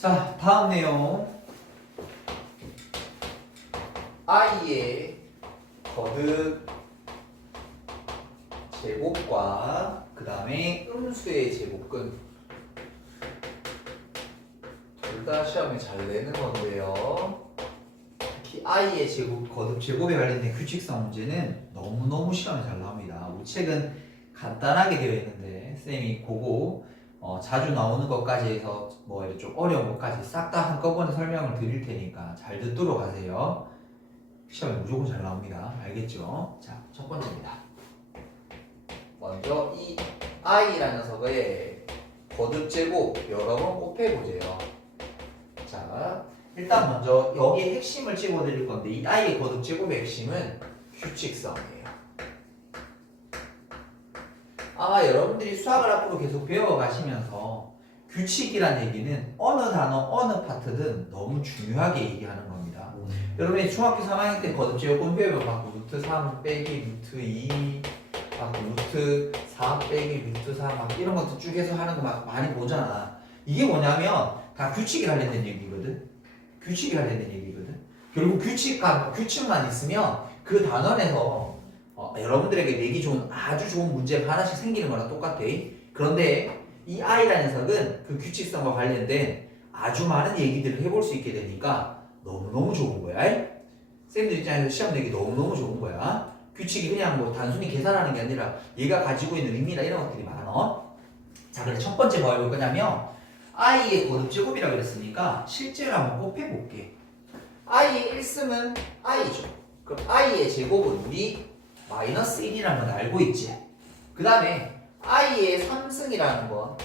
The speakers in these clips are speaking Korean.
자, 다음 내용. i의 거듭 제곱과 그 다음에 음수의 제곱근 둘 다 시험에 잘 내는 건데요. 특히 i의 제곱, 거듭 제곱에 관련된 규칙성 문제는 너무너무 시험에 잘 나옵니다. 우리 책은 간단하게 되어 있는데 쌤이 그거 자주 나오는 것까지 해서 뭐 이렇게 좀 어려운 것까지 싹 다 한꺼번에 설명을 드릴 테니까 잘 듣도록 하세요. 시험에 무조건 잘 나옵니다. 알겠죠? 자, 첫 번째입니다. 먼저 이 i라는 녀석의 거듭제곱 여러 번 곱해보세요. 자, 일단 먼저 여기에 핵심을 찍어드릴 건데 이 i의 거듭제곱의 핵심은 규칙성이에요. 아마 여러분들이 수학을 앞으로 계속 배워가시면서 규칙이란 얘기는 어느 단어, 어느 파트든 너무 중요하게 얘기하는 겁니다. 여러분이 중학교 3학년 때 거듭제곱분 배우면 막 루트 3 빼기 루트 2 막 루트 4 빼기 루트 4 막 이런 것도 쭉 해서 하는 거 막 많이 보잖아. 이게 뭐냐면 다 규칙에 관련된 얘기거든. 규칙에 관련된 얘기거든. 결국 규칙만 있으면 그 단원에서 여러분들에게 내기 좋은 아주 좋은 문제가 하나씩 생기는 거랑 똑같아. 그런데 이 i라는 녀석은 그 규칙성과 관련된 아주 많은 얘기들을 해볼 수 있게 되니까 너무너무 좋은 거야. 쌤들 입장에서 시험 내기 너무너무 좋은 거야. 규칙이 그냥 뭐 단순히 계산하는 게 아니라 얘가 가지고 있는 의미나 이런 것들이 많아. 자, 그래서 첫 번째 뭐 해볼 거냐면 i의 거듭제곱이라고 그랬으니까 실제로 한번 곱해볼게. i의 1승은 i죠. 그럼 i의 제곱은 우리 마이너스 1이라는 건 알고 있지. 그 다음에 i의 3승이라는 건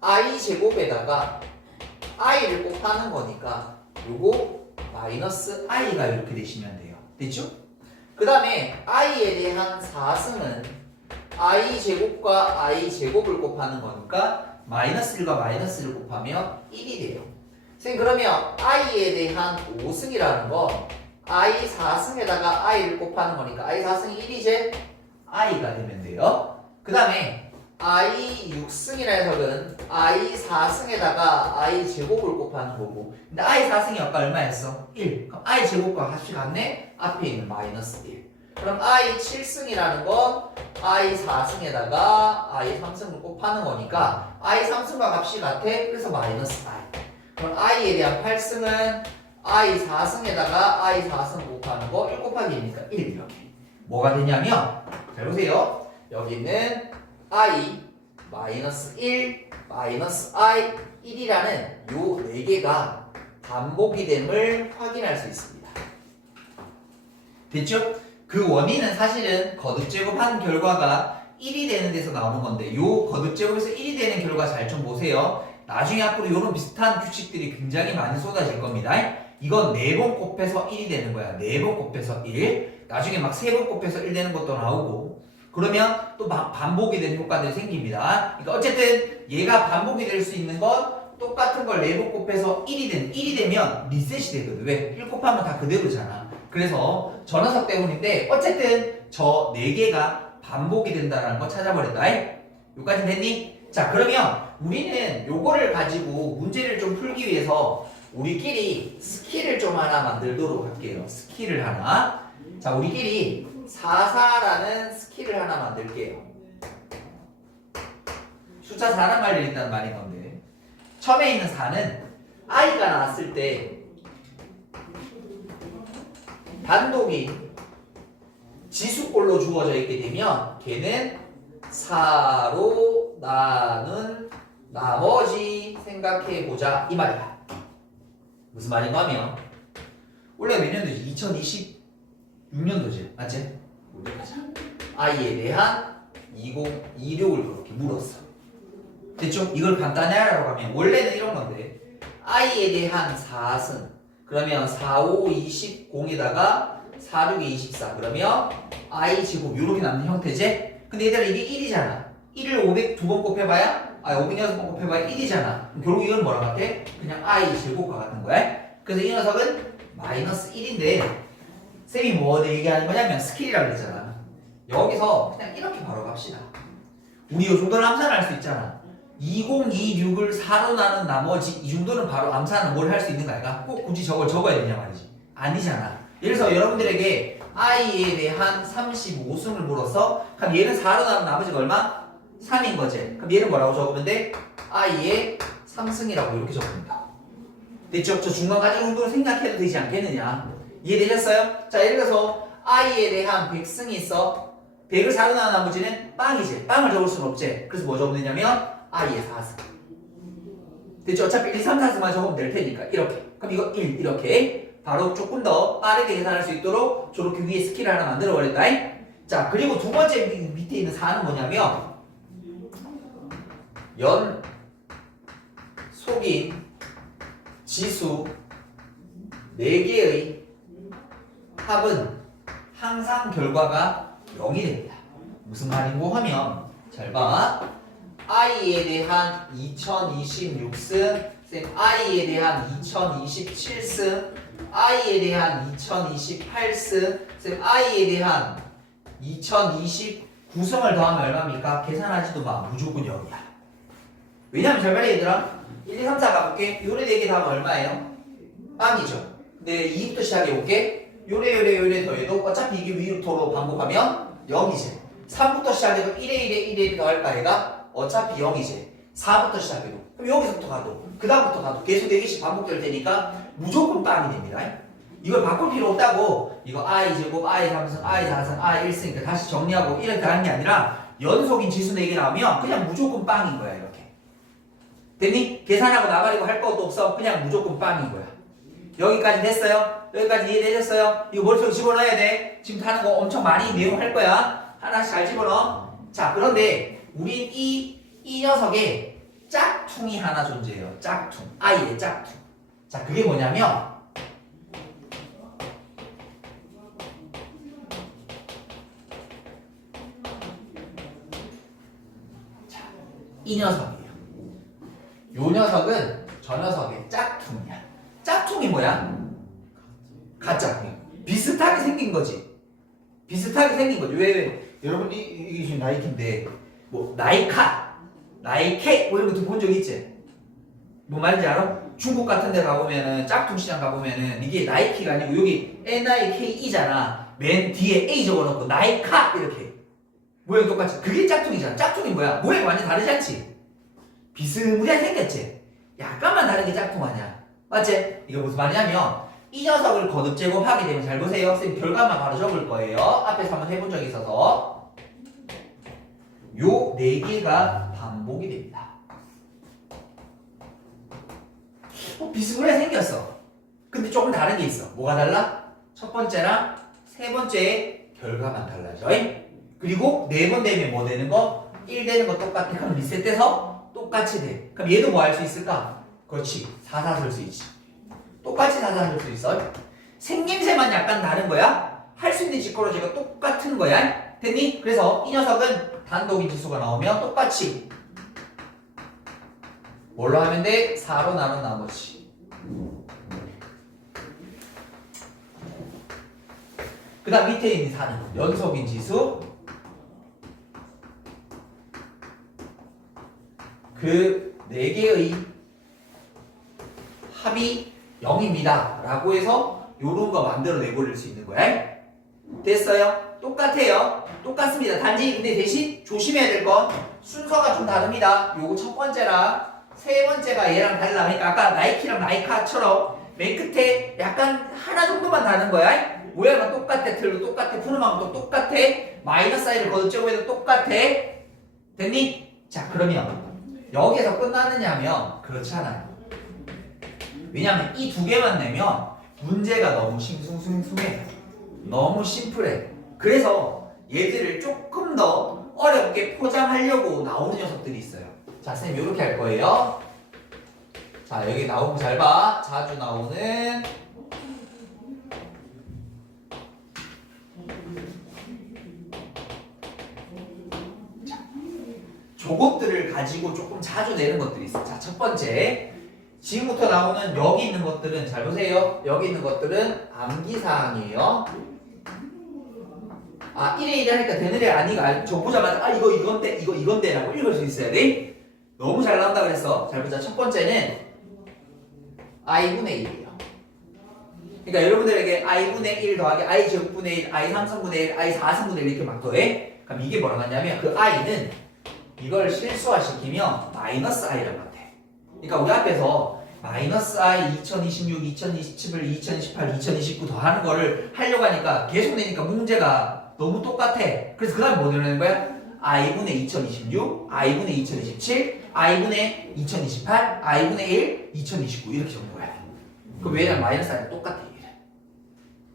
i 제곱에다가 i를 곱하는 거니까 요거 마이너스 i가 이렇게 되시면 돼요. 됐죠? 그 다음에 i에 대한 4승은 i 제곱과 i 제곱을 곱하는 거니까 마이너스 1과 마이너스 1을 곱하면 1이 돼요. 선생님, 그러면 i에 대한 5승이라는 건 i 4승에다가 i를 곱하는 거니까 i 4승이 1이제 i가 되면 돼요. 그 다음에 i 6승이라 해석은 i 4승에다가 i 제곱을 곱하는 거고, 근데 i 4승이 아까 얼마였어? 1. 그럼 i 제곱과 같이 같네? 앞에 있는 마이너스 1. 그럼 i 7승이라는 건 i 4승에다가 i 3승을 곱하는 거니까 i 3승과 값이 같아. 그래서 마이너스 i. 그럼 i에 대한 8승은 i 4승에다가 i 4승 곱하는 거 1 곱하기 1이니까 1 이렇게. 뭐가 되냐면 잘 보세요. 여기는 i 마이너스 1 마이너스 i 1이라는 요 4개가 반복이 됨을 확인할 수 있습니다. 됐죠? 그 원인은 사실은 거듭제곱한 결과가 1이 되는 데서 나오는 건데 요 거듭제곱에서 1이 되는 결과 잘 좀 보세요. 나중에 앞으로 이런 비슷한 규칙들이 굉장히 많이 쏟아질 겁니다. 이건 4번 곱해서 1이 되는 거야. 4번 곱해서 1. 나중에 막 3번 곱해서 1 되는 것도 나오고, 그러면 또 막 반복이 되는 효과들이 생깁니다. 그러니까 어쨌든 얘가 반복이 될 수 있는 건 똑같은 걸 4번 곱해서 1이 되면 리셋이 되거든. 왜? 1 곱하면 다 그대로잖아. 그래서 저 녀석 때문인데 어쨌든 저 4개가 반복이 된다는 거 찾아버렸다. 여기까지 됐니? 자, 그러면 우리는 요거를 가지고 문제를 좀 풀기 위해서 우리끼리 스킬을 좀 하나 만들도록 할게요. 스킬을 하나. 자, 우리끼리 44라는 스킬을 하나 만들게요. 숫자 4란 말을 일단 말인 건데, 처음에 있는 4는 i가 나왔을 때 단독이 지수꼴로 주어져 있게 되면 걔는 4로 나눈 나머지 생각해보자 이 말이야. 무슨 말인가 하면 원래 몇 년도지? 2026년도지 맞지? 모르겠어. i에 대한 2026을 그렇게 물었어. 됐죠? 이걸 간단히 하라고 하면 원래는 이런 건데 i에 대한 4승 그러면 4, 5, 20, 0에다가 4, 6, 24 그러면 i 제곱 이렇게 남는 형태지? 근데 얘들아 이게 1이잖아. 1을 502번 곱해봐야 506번 곱해봐야 1이잖아. 결국 이건 뭐랑 같아? 그냥 i 제곱과 같은 거야. 그래서 이 녀석은 마이너스 1인데 쌤이 뭐 얘기하는 거냐면 스킬이라고 그랬잖아. 여기서 그냥 이렇게 바로 갑시다. 우리 요 정도는 함산할 수 있잖아. 2026을 4로 나눈 나머지 이 정도는 바로 암산은 뭘 할 수 있는 거 아이가? 꼭 굳이 저걸 적어야 되냐 말이지. 아니잖아. 예를 들어서 여러분들에게 i에 대한 35승을 물어서 그럼 얘는 4로 나눈 나머지가 얼마? 3인 거지. 그럼 얘는 뭐라고 적으면 돼? i의 3승이라고 이렇게 적습니다. 됐죠? 저 중간 과정 정도로 생각해도 되지 않겠느냐. 이해되셨어요? 자, 예를 들어서 i에 대한 100승이 있어. 100을 4로 나눈 나머지는 빵이지. 빵을 적을 수는 없지. 그래서 뭐 적으면 되냐면 i의 4승. 됐죠? 어차피 1, 2, 3, 4승만 적으면 될 테니까 이렇게. 그럼 이거 1 이렇게 바로 조금 더 빠르게 계산할 수 있도록 저렇게 위에 스킬을 하나 만들어 버렸다. 자, 그리고 두 번째 밑에 있는 4는 뭐냐면 연 속인 지수 4개의 합은 항상 결과가 0이 됩니다. 무슨 말이고 하면 잘 봐. i에 대한 2026승, i에 대한 2027승, i에 대한 2028승, i에 대한 2029승을 더하면 얼마입니까? 계산하지도 마. 무조건 0이야. 왜냐면 잘 말해 얘들아. 1, 2, 3, 4 가볼게. 요래 4개 다음 얼마예요? 빵이죠. 근데 2부터 시작해볼게. 요래 더해도 어차피 이게 위로토로 반복하면 0이지. 3부터 시작해도 1에 1에 더할까 얘가 어차피 0이지. 4부터 시작해도. 그럼 여기서부터 가도 그 다음부터 가도 계속 4개씩 반복될 테니까 무조건 빵이 됩니다. 이걸 바꿀 필요 없다고. 이거 i제곱, i3승, i4승, i1승 다시 정리하고 이렇게 하는 게 아니라 연속인 지수 4개 나오면 그냥 무조건 빵인 거야. 이렇게. 됐니? 계산하고 나가리고 할 것도 없어. 그냥 무조건 빵인 거야. 여기까지 됐어요? 여기까지 이해되셨어요? 이거 머릿속에 집어넣어야 돼. 지금 타는 거 엄청 많이 내용할 거야. 하나씩 잘 집어넣어. 자, 그런데 우린 이 녀석에 짝퉁이 하나 존재해요. 짝퉁. i의 짝퉁. 자, 그게 뭐냐면 자, 이 녀석이에요. 요 녀석은 저 녀석의 짝퉁이야. 짝퉁이 뭐야? 가짜. 비슷하게 생긴 거지. 비슷하게 생긴 거지. 왜? 여러분 이게 지금 나이키인데 뭐 나이카, 나이케 뭐 이런 것도 본 적 있지? 뭐 말인지 알아? 중국 같은 데 가보면은 짝퉁 시장 가보면은 이게 나이키가 아니고 여기 NIKE잖아. 맨 뒤에 A 적어놓고 나이카 이렇게 모양 똑같이. 그게 짝퉁이잖아. 짝퉁이 뭐야? 모양 완전 다르지 않지? 비스무리하게 생겼지? 약간만 다른 게 짝퉁 아니야. 맞지? 이거 무슨 말이냐면 이 녀석을 거듭 제곱하게 되면 잘 보세요. 선생님 결과만 바로 적을 거예요. 앞에서 한번 해본 적이 있어서 요 4개가 반복이 됩니다. 비스무리하게 생겼어. 근데 조금 다른 게 있어. 뭐가 달라? 첫 번째랑 세 번째의 결과만 달라져. 그리고 4번 되면 뭐 되는 거? 1 되는 거 똑같아. 그럼 리셋돼서 똑같이 돼. 그럼 얘도 뭐 할 수 있을까? 그렇지. 4 쓸 수 있지. 똑같이 4 쓸 수 있어. 생김새만 약간 다른 거야. 할 수 있는 직거래제가 똑같은 거야. 됐니? 그래서 이 녀석은 단독인 지수가 나오면 똑같이 뭘로 하면 돼? 4로 나눈 나머지. 그 다음 밑에 있는 4는 연속인 지수 그 4개의 합이 0입니다 라고 해서 요런 거 만들어 내버릴 수 있는 거야. 됐어요? 똑같아요. 똑같습니다. 단지 근데 대신 조심해야 될 건 순서가 좀 다릅니다. 요거 첫 번째랑 세 번째가 얘랑 달라. 그러니까 아까 나이키랑 나이카처럼 맨 끝에 약간 하나 정도만 다른 거야. 모양은 똑같아. 틀도 똑같아. 푸는 방법도 똑같아. 마이너스 i를 거듭제곱해도 똑같아. 됐니? 자, 그러면 여기에서 끝나느냐면 그렇지 않아요. 왜냐면 이 2개만 내면 문제가 너무 싱숭생숭해. 너무 심플해. 그래서 얘들을 조금 더 어렵게 포장하려고 나오는 녀석들이 있어요. 자, 선생님 이렇게 할 거예요. 자, 여기 나오는 거 잘 봐. 자주 나오는 자, 조곱들을 가지고 조금 자주 내는 것들이 있어요. 자, 첫 번째 지금부터 나오는 여기 있는 것들은 잘 보세요. 여기 있는 것들은 암기사항이에요. 아, 1에 1 하니까 되는 애 아니가 저 보자마자 아 이건데 이건데 라고 읽을 수 있어야 돼. 너무 잘 나온다 그랬어. 잘 보자. 첫 번째는 i분의 1이에요. 그러니까 여러분들에게 i분의 1 더하기 i 제곱분의 1, i 3승분의 1, i 4승분의 1 이렇게 막 더해. 그럼 이게 뭐라고 하냐면 그 i는 이걸 실수화시키면 마이너스 i라고 한대. 그러니까 우리 앞에서 마이너스 i 2026, 2027, 2028, 2029 더하는 거를 하려고 하니까 계속 내니까 문제가 너무 똑같아. 그래서 그 다음에 뭐 내는 거야? i분의 2026, i분의 2027, i분의 2028, i분의 1, 2029 이렇게 적는 거야. 그럼 왜냐면 마이너스 i랑 똑같아.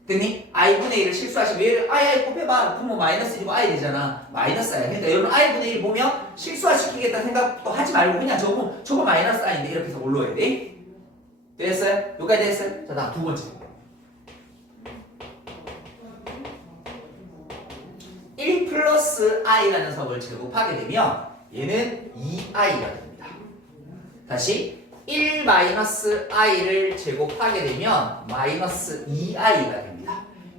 됐니? i분의 1을 실수하시면 얘를 i 곱해봐. 그러면 마이너스 1이고 i 되잖아. 마이너스 i야. 그러니까 여러분 i분의 1 보면 실수화시키겠다 생각도 하지 말고 그냥 저거 마이너스 i인데 이렇게 해서 올라야 돼. 됐어요? 여기까지 됐어요? 자, 다음 두 번째. 1 플러스 i라는 녀석을 제곱하게 되면 얘는 2i가 됩니다. 다시 1 마이너스 i를 제곱하게 되면 마이너스 2i가 됩니다.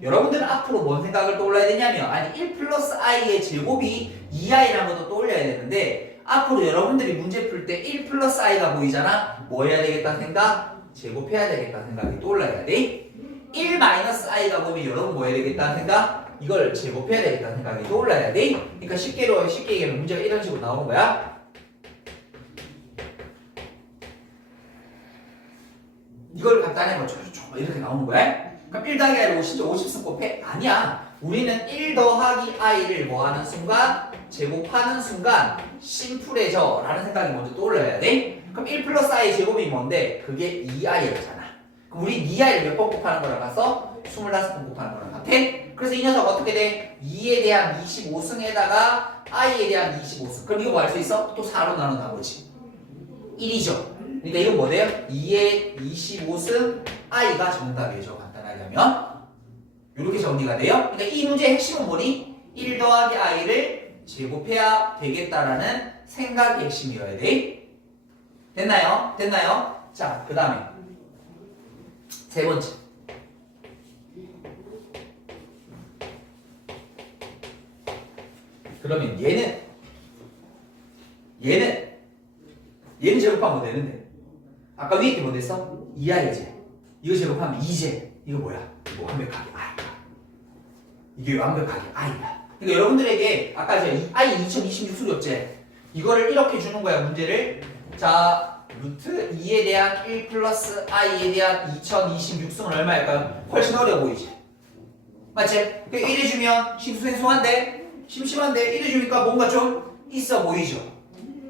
여러분들은 앞으로 뭔 생각을 떠올려야 되냐면 아니 1 플러스 i의 제곱이 2i라는 것도 떠올려야 되는데 앞으로 여러분들이 문제 풀 때 1 플러스 i가 보이잖아? 뭐 해야 되겠다는 생각? 제곱해야 되겠다는 생각이 떠올라야 돼. 1 마이너스 i가 보면 여러분 뭐 해야 되겠다는 생각? 이걸 제곱해야 되겠다는 생각이 떠올라야 돼. 그러니까 쉽게 얘기하면 문제가 이런 식으로 나오는 거야. 이걸 간단히 이렇게 나오는 거야. 그럼 1 더하기 i를 50승 곱해? 아니야. 우리는 1 더하기 i를 뭐 하는 순간? 제곱하는 순간 심플해져 라는 생각이 먼저 떠올려야 돼. 그럼 1 플러스 i 제곱이 뭔데? 그게 2i였잖아. 그럼 우리 2i를 몇 번 곱하는 거라 가서 25번 곱하는 거랑 같아. 그래서 이 녀석 어떻게 돼? 2에 대한 25승에다가 i에 대한 25승. 그럼 이거 뭐 할 수 있어? 또 4로 나눈 나머지 1이죠. 그러니까 이건 뭐 돼요? 2에 25승 i가 정답이죠. 간단하게 하면 이렇게 정리가 돼요. 그러니까 이 문제의 핵심은 뭐니? 1 더하기 i를 제곱해야 되겠다라는 생각이 핵심이어야 돼. 됐나요? 됐나요? 자, 그 다음에 세 번째. 그러면 얘는 제곱하면 뭐 되는데? 아까 위에 게 뭐 됐어? 2i제. 이거 제곱하면 2제. 이거 뭐야? 이거 완벽하게 i야. 이게 완벽하게 i야. 그러니까 여러분들에게 아까 제가 i 2026 수렵제 이거를 이렇게 주는 거야 문제를. 자, 루트 2에 대한 1 플러스 i에 대한 2026승은 얼마일까요? 훨씬 어려워 보이지? 맞지? 그 1 해주면 심수생숭한데? 심심한데 1 해주니까 뭔가 좀 있어 보이죠?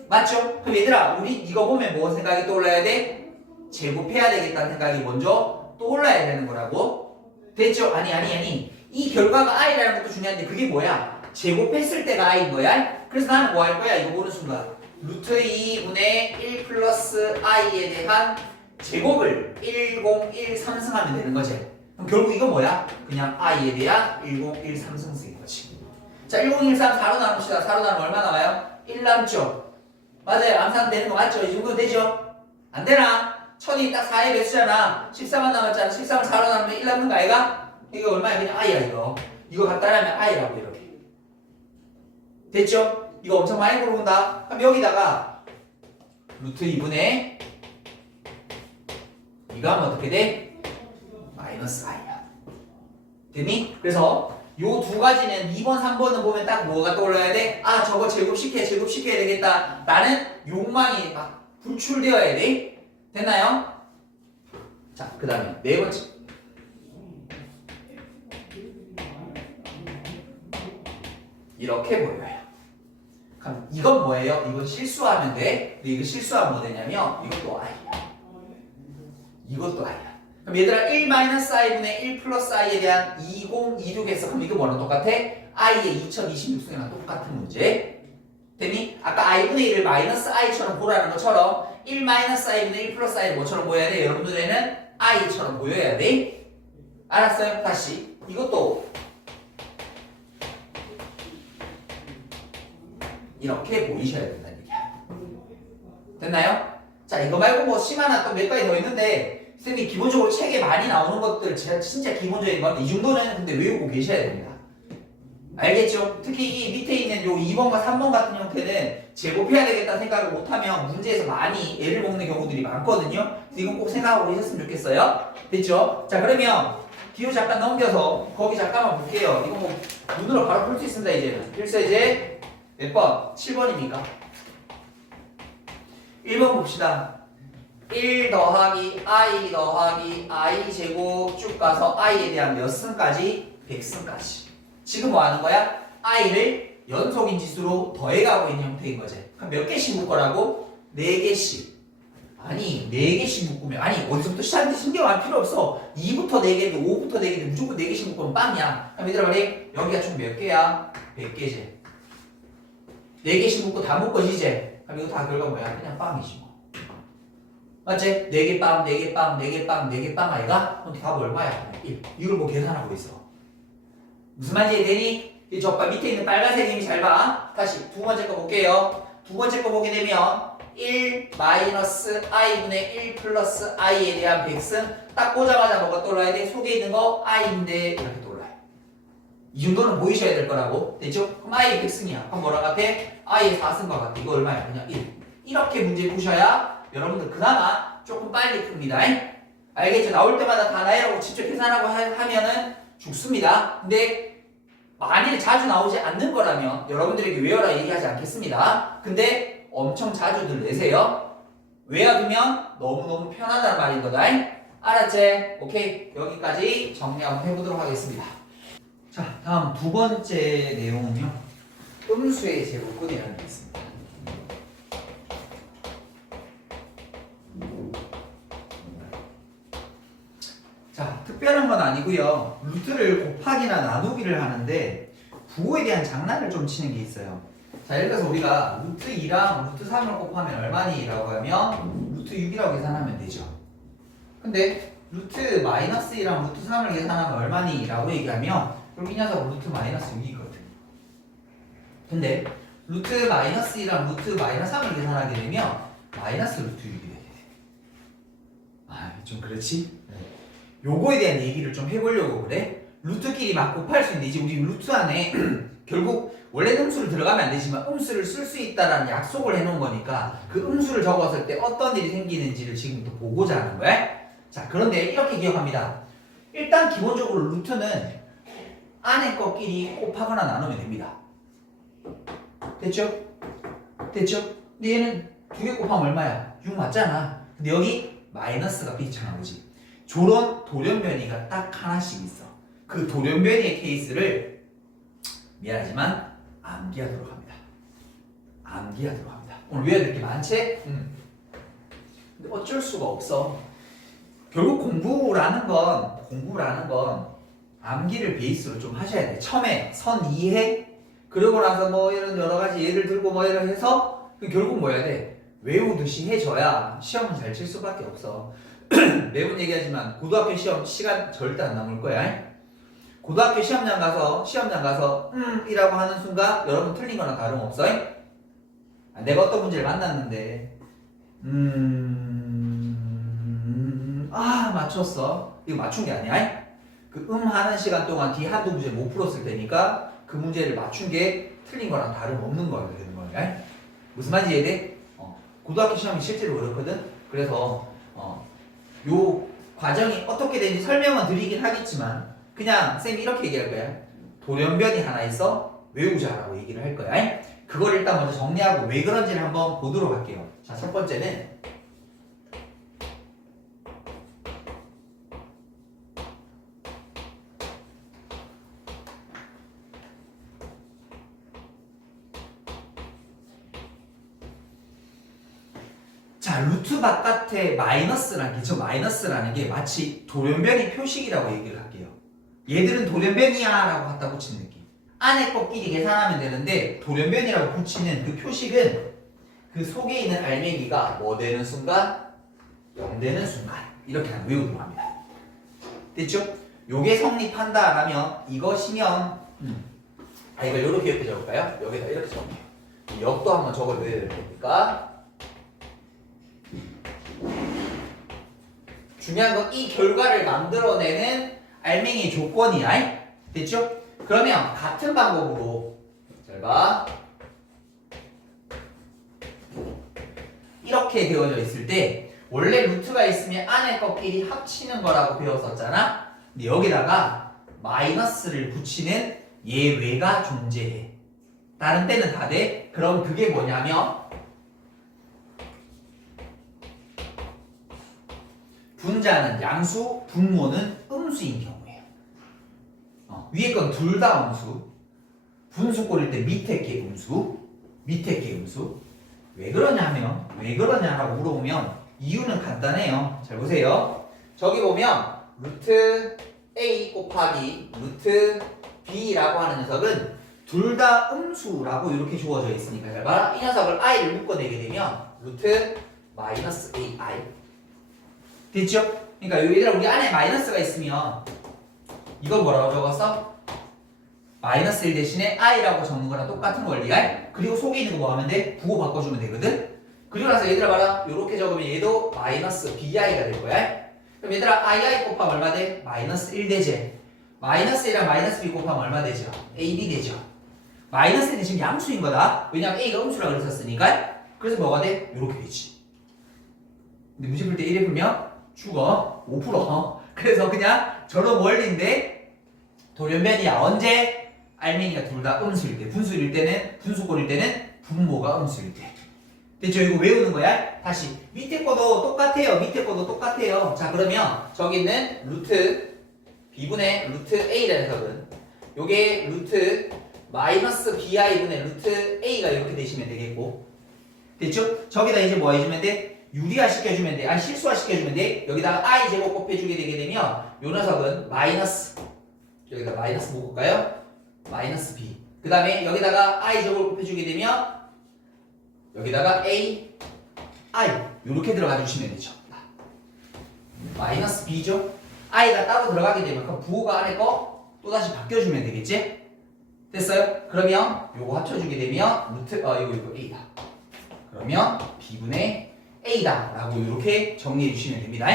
맞죠? 그럼 얘들아 우리 이거 보면 뭐 생각이 떠올라야 돼? 제곱해야 되겠다는 생각이 먼저 떠올라야 되는 거라고. 됐죠? 아니 이 결과가 i라는 것도 중요한데 그게 뭐야? 제곱했을 때가 i인 거야. 그래서 나는 뭐 할 거야? 이거 보는 순간 루트 2분의 1 플러스 i에 대한 제곱을 1013승하면 되는 거지. 그럼 결국 이건 뭐야? 그냥 i에 대한 1013승인 거지. 자, 1013 4로 나눕시다. 4로 나누면 얼마 나와요? 1 남죠? 맞아요. 암산되는 거 맞죠? 이 정도 되죠? 안 되나? 1000이 딱 4의 배수잖아. 14만 남았잖아. 13을 4로 나누면 1 남는 거 아이가? 이거 얼마야? 그냥 i야 이거. 이거 간단하면 i라고 이렇게. 됐죠? 이거 엄청 많이 물어본다. 그럼 여기다가 루트 2분의 이거 하면 어떻게 돼? 마이너스 i야. 됐니? 그래서 요 두 가지는 2번, 3번은 보면 딱 뭐가 떠올라야 돼? 아, 저거 제곱시켜야 되겠다. 라는 욕망이 막 분출되어야 돼. 됐나요? 자, 그 다음에 네 번째. 이렇게 보여요. 그럼 이건 뭐예요? 이건 실수하면 돼. 근데 이거 실수하면 뭐 되냐면 이것도 i야. 이것도 i야. 그럼 얘들아 1-i분의 1 플러스 i에 대한 2026 했어. 그럼 이거 뭐랑 똑같아? i의 2026승이랑 똑같은 문제. 됐니? 아까 i분의 1을 마이너스 i처럼 보라는 것처럼 1-i분의 1 플러스 i를 뭐처럼 보여야 돼? 여러분들에는 i처럼 보여야 돼. 알았어요? 다시 이것도 이렇게 보이셔야 된다는 얘기야. 됐나요? 자, 이거 말고 뭐 심하나 또 몇 가지 더 있는데 선생님이 기본적으로 책에 많이 나오는 것들 진짜 기본적인 건데 이 정도는 근데 외우고 계셔야 됩니다. 알겠죠? 특히 이 밑에 있는 요 2번과 3번 같은 형태는 제곱해야 되겠다 생각을 못하면 문제에서 많이 애를 먹는 경우들이 많거든요. 그래서 이건 꼭 생각하고 계셨으면 좋겠어요. 됐죠? 자, 그러면 뒤로 잠깐 넘겨서 거기 잠깐만 볼게요. 이거 뭐 눈으로 바로 풀 수 있습니다. 이제는. 그래서 이제 몇 번? 7번입니까? 1번 봅시다. 1 더하기 i 더하기 i 제곱 쭉 가서 i에 대한 몇 승까지? 100승까지. 지금 뭐 하는 거야? i를 연속인 지수로 더해가고 있는 형태인 거지. 그럼 몇 개씩 묶어라고? 4개씩. 아니 4개씩 묶으면 아니 어디서부터 시작인지 신경 안 필요 없어. 2부터 4개인데 5부터 4개인데 무조건 4개씩 묶으면 빵이야. 그럼 얘들아 말이 여기가 총 몇 개야? 100개지. 4개씩 묶고 다 묶어지지? 그럼 이거 다 결과 뭐야? 그냥 빵이지 뭐. 맞지? 4개 빵, 4개 빵, 4개 빵, 4개 빵 아이가? 그럼 답 얼마야? 1. 이걸 뭐 계산하고 있어. 무슨 말인지 이해되니? 이 저빠 밑에 있는 빨간색 이미 잘 봐. 다시 두 번째 거 볼게요. 두 번째 거 보게 되면 1 마이너스 i분의 1 플러스 i에 대한 100승 딱 보자마자 뭐가 떠올라야 돼? 속에 있는 거 i인데 이렇게 떠올라요. 이 정도는 보이셔야 될 거라고. 됐죠? 그럼 i의 100승이야. 그럼 뭐랑 같아? i의 4승과 같아. 이거 얼마야? 그냥 1. 이렇게 문제 푸셔야 여러분들 그나마 조금 빨리 풉니다. 알겠죠? 나올 때마다 다 나열하고 직접 계산하고 하면은 죽습니다. 근데 만일 자주 나오지 않는 거라면 여러분들에게 외워라 얘기하지 않겠습니다. 근데 엄청 자주들 내세요. 외워두면 너무너무 편하다는 말인 거다. 알았지? 오케이. 여기까지 정리 한번 해보도록 하겠습니다. 자, 다음 두 번째 내용은요. 음수의 제곱근이라는 게 있습니다. 자, 특별한 건 아니고요. 루트를 곱하기나 나누기를 하는데 부호에 대한 장난을 좀 치는 게 있어요. 자, 예를 들어서 우리가 루트 2랑 루트 3을 곱하면 얼마니? 라고 하면 루트 6이라고 계산하면 되죠. 근데 루트 마이너스 2랑 루트 3을 계산하면 얼마니? 라고 얘기하면 그럼 이 녀석 루트 마이너스 6이거든. 근데 루트 마이너스 2랑 루트 마이너스 3을 계산하게 되면 마이너스 루트 6이 되게 돼. 아, 좀 그렇지? 요거에 대한 얘기를 좀 해보려고 그래. 루트끼리 막 곱할 수 있는데 이제 우리 루트 안에 결국 원래는 음수를 들어가면 안 되지만 음수를 쓸 수 있다라는 약속을 해놓은 거니까 그 음수를 적었을 때 어떤 일이 생기는지를 지금부터 보고자 하는 거야. 자, 그런데 이렇게 기억합니다. 일단 기본적으로 루트는 안에 것끼리 곱하거나 나누면 됩니다. 됐죠? 됐죠? 근데 얘는 2개 곱하면 얼마야? 6 맞잖아. 근데 여기 마이너스가 비쳐나온 거지. 저런 돌연변이가 딱 하나씩 있어. 그 돌연변이의 케이스를 미안하지만 암기하도록 합니다. 암기하도록 합니다. 오늘 외워야 될 게 많지? 근데 어쩔 수가 없어. 결국 공부라는 건 암기를 베이스로 좀 하셔야 돼. 처음에 선 이해, 그러고 나서 뭐 이런 여러 가지 예를 들고 뭐 이런 해서 결국 뭐 해야 돼? 외우듯이 해줘야 시험은 잘 칠 수밖에 없어. 매번 얘기하지만 고등학교 시험 시간 절대 안 남을 거야. 고등학교 시험장 가서 이라고 하는 순간 여러분 틀린 거나 다름없어. 내가 어떤 문제를 만났는데 맞췄어. 이거 맞춘 게 아니야. 그 하는 시간 동안 뒤 한두 문제 못 풀었을 테니까 그 문제를 맞춘 게 틀린 거랑 다름없는 거야 되는 거야. 무슨 말인지 이해돼? 고등학교 시험이 실제로 그렇거든. 그래서 요 과정이 어떻게 되는지 설명은 드리긴 하겠지만 그냥 쌤이 이렇게 얘기할 거야. 돌연변이 하나 있어. 외우자라고 얘기를 할 거야. 그걸 일단 먼저 정리하고 왜 그런지를 한번 보도록 할게요. 자, 첫 번째는 자, 루트 바깥에 마이너스라는 게, 저 마이너스라는 게 마치 돌연변이 표식이라고 얘기를 할게요. 얘들은 돌연변이야 라고 갖다 붙이는 느낌. 안에 것끼리 계산하면 되는데 돌연변이라고 붙이는 그 표식은 그 속에 있는 알맹이가 뭐 되는 순간? 0 되는 순간. 이렇게 외우도록 합니다. 됐죠? 요게 성립한다라면 이것이면 이걸 요렇게 이렇게 적을까요? 여기다 이렇게 적을게요. 역도 한번 적어줘야 될 테니까. 중요한 건 이 결과를 만들어내는 알맹이의 조건이야. 됐죠? 그러면 같은 방법으로 잘 봐. 이렇게 되어져 있을 때 원래 루트가 있으면 안에 것끼리 합치는 거라고 배웠었잖아. 근데 여기다가 마이너스를 붙이는 예외가 존재해. 다른 때는 다 돼. 그럼 그게 뭐냐면 분자는 양수, 분모는 음수인 경우예요. 위에 건 둘 다 음수. 분수꼴일 때 밑에 게 음수, 밑에 게 음수. 왜 그러냐라고 물어보면 이유는 간단해요. 잘 보세요. 저기 보면 루트 A 곱하기 루트 B라고 하는 녀석은 둘 다 음수라고 이렇게 주어져 있으니까 잘 봐라. 이 녀석을 i를 묶어내게 되면 루트 마이너스 AI 됐죠? 그러니까 얘들아 우리 안에 마이너스가 있으면 이건 뭐라고 적었어? 마이너스 1 대신에 i라고 적는 거랑 똑같은 원리야. 그리고 속에 있는 거 뭐 하면 돼? 부호 바꿔주면 되거든? 그리고 나서 얘들아 봐라. 요렇게 적으면 얘도 마이너스 bi가 될 거야. 그럼 얘들아 i 곱하면 얼마 돼? 마이너스 1 되지? 마이너스 1이랑 마이너스 b 곱하면 얼마 되죠? ab 되죠? 마이너스 1은 지금 양수인 거다. 왜냐면 a가 음수라고 그랬었으니까. 그래서 뭐가 돼? 요렇게 되지. 근데 문제 풀 때 1에 풀면 죽어. 5%. 그래서 그냥 저런 원리인데 돌연변이야. 언제? 알맹이가 둘 다 음수일 때. 분수일 때는 분수꼴일 때는 분모가 음수일 때. 됐죠? 이거 외우는 거야. 다시 밑에 거도 똑같아요. 밑에 거도 똑같아요. 자 그러면 저기 있는 루트 b분의 루트 a라는 녀석은 요게 루트 마이너스 bi분의 루트 a가 이렇게 되시면 되겠고 됐죠? 저기다 이제 뭐 해주면 돼? 유리화 시켜주면 돼. 아니 실수화 시켜주면 돼. 여기다가 i 제곱 곱해주게 되게 되면 요 녀석은 마이너스 여기다 마이너스 뭐 볼까요? 마이너스 b 그 다음에 여기다가 i 제곱 곱해주게 되면 여기다가 a i 요렇게 들어가 주시면 되죠. 마이너스 b죠? i가 따로 들어가게 되면 그 부호가 안에 거 또다시 바뀌어주면 되겠지? 됐어요? 그러면 요거 합쳐주게 되면 루트 이거 a다. 그러면 b분의 a다 라고 이렇게 정리해 주시면 됩니다.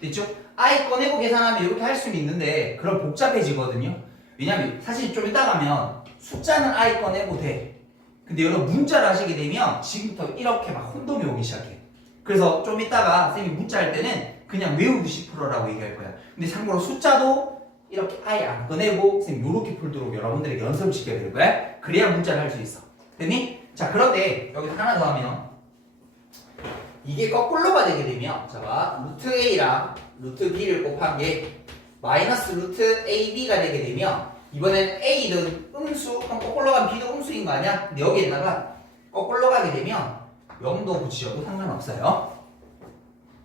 됐죠? i 꺼내고 계산하면 이렇게 할 수는 있는데 그럼 복잡해지거든요. 왜냐면 사실 좀 이따 가면 숫자는 i 꺼내고 돼. 근데 여러분 문자를 하시게 되면 지금부터 이렇게 막 혼동이 오기 시작해. 그래서 좀 이따가 쌤이 문자 할 때는 그냥 외우듯이 풀어라고 얘기할 거야. 근데 참고로 숫자도 이렇게 아예 안 꺼내고 쌤 요렇게 풀도록 여러분들에게 연습을 시켜야 될 거야. 그래야 문자를 할 수 있어. 됐니? 자 그런데 여기서 하나 더 하면 이게 거꾸로가 되게 되면 자봐 루트 a랑 루트 b를 곱한 게 마이너스 루트 ab가 되게 되면 이번엔 a는 음수 그럼 거꾸로 가면 b도 음수인 거 아니야? 근데 여기에다가 거꾸로 가게 되면 0도 붙이셔도 상관없어요.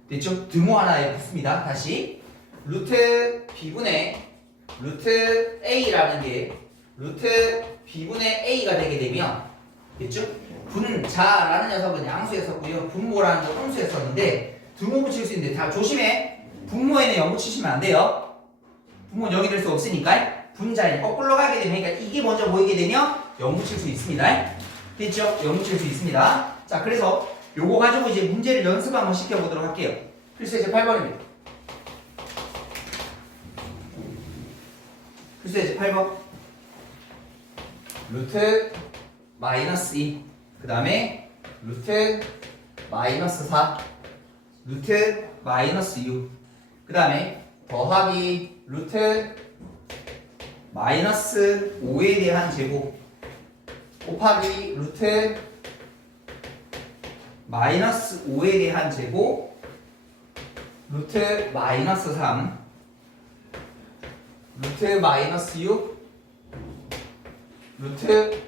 됐죠? 등호 하나에 붙습니다. 다시 루트 b분의 루트 a라는 게 루트 b분의 a가 되게 되면 됐죠? 분자라는 녀석은 양수였었고요. 분모라는 건 음수였었는데 등호 붙일 수 있는데 다 조심해. 분모에는 0 붙이시면 안 돼요. 분모는 0이 될 수 없으니까 분자에 거꾸로 가게 되면 그러니까 이게 먼저 보이게 되면 0 붙일 수 있습니다. 됐죠? 0 붙일 수 있습니다. 자 그래서 요거 가지고 이제 문제를 연습 한번 시켜보도록 할게요. 필수 예제 8번입니다. 필수 예제 8번 루트 마이너스 2 그 다음에 루트 마이너스 4 루트 마이너스 6 그 다음에 더하기 루트 마이너스 5에 대한 제곱 곱하기 루트 마이너스 5에 대한 제곱 루트 마이너스 3 루트 마이너스 6 루트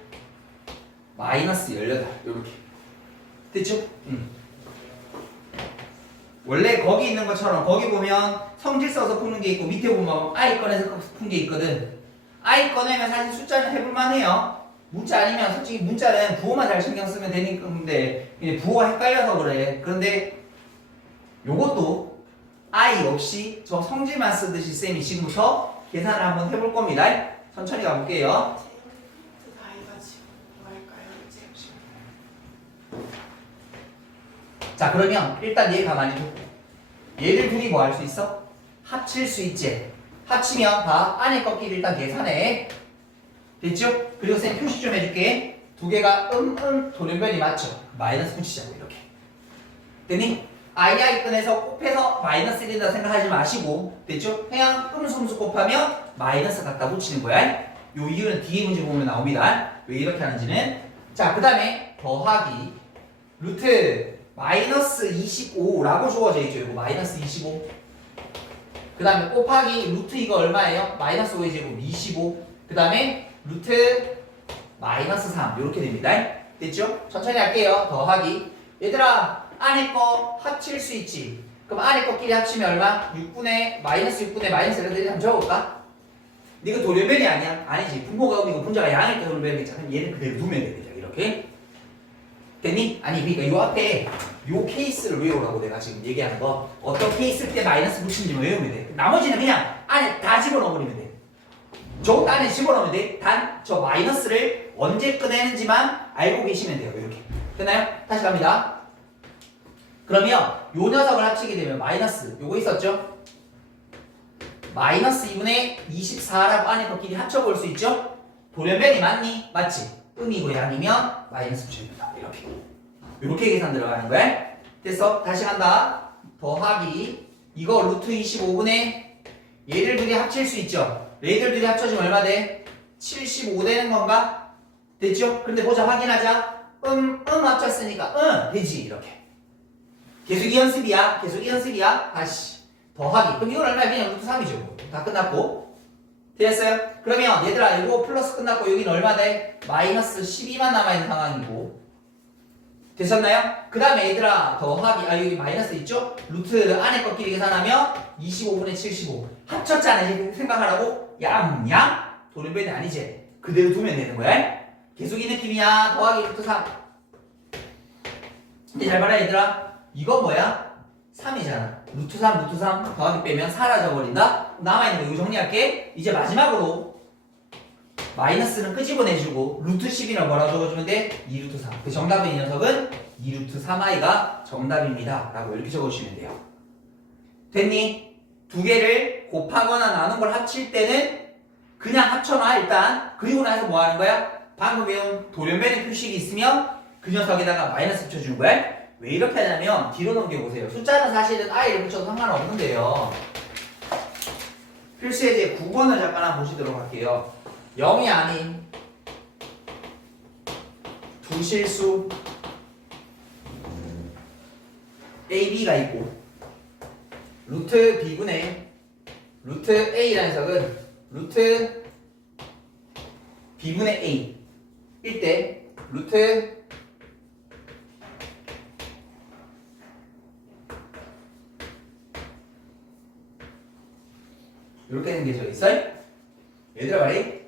마이너스 18 이렇게 됐죠? 원래 거기 있는 것처럼 거기 보면 성질 써서 푸는 게 있고 밑에 보면 i 꺼내서 푼 게 있거든. i 꺼내면 사실 숫자는 해볼만 해요. 문자 아니면 솔직히 문자는 부호만 잘 신경 쓰면 되는 건데 부호가 헷갈려서 그래. 그런데 요것도 i 없이 저 성질만 쓰듯이 쌤이 지금부터 계산을 한번 해볼 겁니다. 천천히 가볼게요. 자 그러면 일단 얘 가만히 두고 얘들 둘이 뭐 할 수 있어? 합칠 수 있지. 합치면 봐 안에 꺾기를 일단 계산해. 됐죠? 그리고 쌤 표시 좀 해줄게. 두 개가 돌연변이 맞죠? 마이너스 붙이자고 이렇게. 됐니? i 끈에서 곱해서 마이너스 1이다 생각하지 마시고, 됐죠? 그냥 음수음수 곱하면 마이너스 갖다 붙이는 거야. 요 이유는 뒤에 문제 보면 나옵니다. 왜 이렇게 하는지는. 자, 그 다음에 더하기 루트 마이너스 25라고 주어져 있죠. 이거 마이너스 25. 그 다음에 곱하기 루트 이거 얼마예요? 마이너스 5의 제곱 25. 그 다음에 루트 마이너스 3 이렇게 됩니다. 됐죠? 천천히 할게요. 더하기. 얘들아 안에 거 합칠 수 있지. 그럼 안에 거끼리 합치면 얼마? 6분의 마이너스 6분의 마이너스 1을 한번 적어볼까? 근데 이거 돌연변이 아니야? 아니지. 분모가 음이고 분자가 양일 때 돌연변이겠잖아. 그럼 얘는 그대로 두면 되겠죠. 이렇게. 됐니? 아니 그러니까 요 앞에 요 케이스를 외우라고 내가 지금 얘기하는 거. 어떤 케이스 때 마이너스 붙이는지 외우면 돼. 나머지는 그냥 안에 다 집어넣어버리면 돼. 저것도 안에 집어넣으면 돼. 단 저 마이너스를 언제 꺼내는지만 알고 계시면 돼요. 이렇게. 됐나요? 다시 갑니다. 그러면 요 녀석을 합치게 되면 마이너스 요거 있었죠? 마이너스 2분의 24라고 안에 것끼리 합쳐볼 수 있죠? 돌연변이 맞니? 맞지? 음이고 양이면 마이너스 붙여줍니다. 이렇게 계산 들어가는 거야. 됐어? 다시 간다. 더하기 이거 루트 25분의 얘들 둘이 합칠 수 있죠? 얘들 둘이 합쳐지면 얼마 돼? 75 되는 건가? 됐죠? 근데 보자 확인하자. 합쳤으니까 되지 이렇게. 계수기 연습이야. 계수기 연습이야. 다시 더하기. 그럼 이건 얼마야? 그냥 루트 3이죠. 다 끝났고. 됐어요? 그러면 얘들아 이거 플러스 끝났고 여기는 얼마 돼? 마이너스 12만 남아있는 상황이고. 되셨나요? 그 다음에 얘들아 더하기 여기 마이너스 있죠? 루트 안에 것끼리 계산하면 25분의 75 합쳤잖아. 이제 생각하라고. 양 돌연변이 아니지. 그대로 두면 되는 거야. 계수기 느낌이야. 더하기 루트 3. 근데 잘 봐라 얘들아. 이거 뭐야? 3이잖아. 루트 3 더하기 빼면 사라져버린다. 남아있는 거 이거 정리할게. 이제 마지막으로 마이너스는 끄집어내주고 루트 10이라고 뭐라고 적어주면 돼? 2루트 3. 그 정답은 이 녀석은 2루트 3i가 정답입니다. 라고 이렇게 적어주시면 돼요. 됐니? 두 개를 곱하거나 나눈 걸 합칠 때는 그냥 합쳐놔 일단. 그리고 나서 뭐 하는 거야? 방금 배운 돌연변의 표식이 있으면 그 녀석에다가 마이너스 붙여주는 거야. 왜 이렇게 하냐면 뒤로 넘겨보세요. 숫자는 사실은 i를 붙여도 상관없는데요. 필수예제 9번을 잠깐 한번 보시도록 할게요. 0이 아닌 두 실수 a, b가 있고 루트 b분의 루트 a라는 녀석은 루트 b분의 a 일 때 루트 이렇게 생겨져 있어요. 얘들아 말이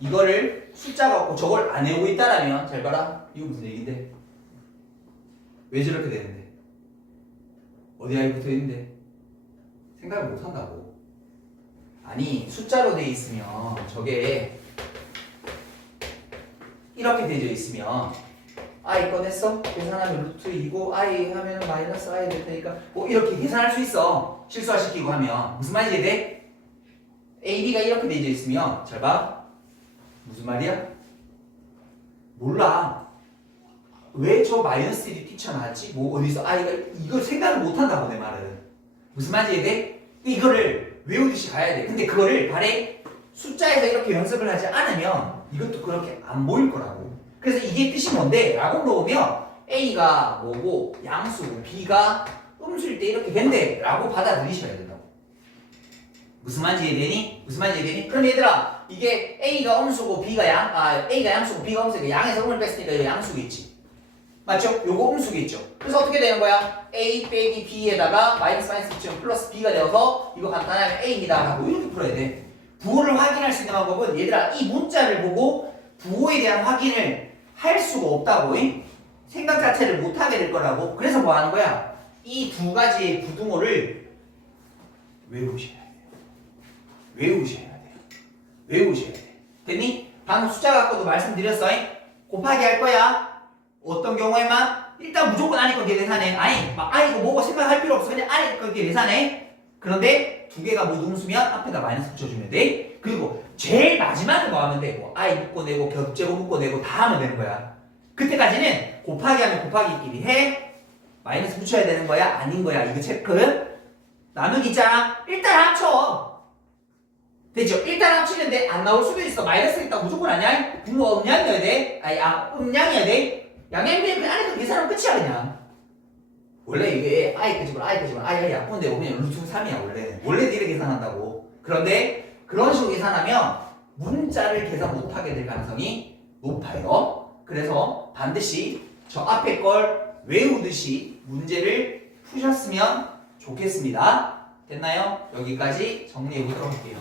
이거를 숫자가 없고 저걸 안 외우고 있다라면 잘 봐라. 이거 무슨 얘긴데? 왜 저렇게 되는데? 어디 아이 붙어 있는데? 생각을 못 한다고. 아니 숫자로 돼 있으면 저게 이렇게 되어 있으면 i 꺼냈어? 계산하면 루트 2고 i 하면 마이너스 i 될 테니까 뭐 이렇게 계산할 수 있어. 실수화시키고 하면 무슨 말인지 이해돼? a, b가 이렇게 되어 있으면 잘 봐. 무슨 말이야? 몰라. 왜 저 마이너스 1이 뛰쳐나왔지? 뭐 어디서 i가 이걸 생각을 못 한다고 내 말은. 무슨 말인지 이해돼? 이거를 외우듯이 가야 돼. 근데 그거를 발에 숫자에서 이렇게 연습을 하지 않으면 이것도 그렇게 안 보일 거라고. 그래서 이게 뜻이 뭔데? 라고 물어보면 A가 뭐고 양수고 B가 음수일 때 이렇게 된대 라고 받아들이셔야 된다고. 무슨 말인지 이해되니? 무슨 말인지 이해되니? 그럼 얘들아 이게 A가 음수고 B가 A가 양수고 B가 음수고 양에서 음을 뺐으니까 이거 양수겠지. 맞죠? 요거 음수겠죠. 그래서 어떻게 되는 거야? A 빼기 B에다가 마이너스 붙이면 플러스 B가 되어서 이거 간단하면 A입니다 라고 이렇게 풀어야 돼. 부호를 확인할 수 있는 방법은 얘들아 이 문자를 보고 부호에 대한 확인을 할 수가 없다고. 생각 자체를 못하게 될 거라고. 그래서 뭐 하는 거야? 이 두 가지의 부등호를 외우셔야 돼요. 외우셔야 돼요. 외우셔야 돼. 됐니? 방금 숫자 갖고도 말씀드렸어. 곱하기 할 거야. 어떤 경우에만 일단 무조건 아니 거 계산해. 아니 이거 뭐고 생각할 필요 없어. 그냥 아니 거 계산해. 그런데 두 개가 모두 음수면 앞에다 마이너스 붙여주면 돼. 그리고 제일 마지막에 뭐 하면 되고 i 묶어내고 겹제곱 묶어내고 다 하면 되는 거야. 그때까지는 곱하기 하면 곱하기끼리 해. 마이너스 붙여야 되는 거야? 아닌 거야? 이거 체크. 나누기 있잖아. 일단 합쳐. 됐죠? 일단 합치는데 안 나올 수도 있어. 마이너스 있다고 무조건 아니야? 분모 음량이어야 돼. 음량이어야 돼. 양양분의 안에서 계산하면 끝이야 그냥. 원래 이게 i 끄집어 i가 약분되고 그냥 루트 3이야 원래 니를 계산한다고. 그런데 그런 식으로 계산하면 문자를 계산 못하게 될 가능성이 높아요. 그래서 반드시 저 앞에 걸 외우듯이 문제를 푸셨으면 좋겠습니다. 됐나요? 여기까지 정리해 보도록 할게요.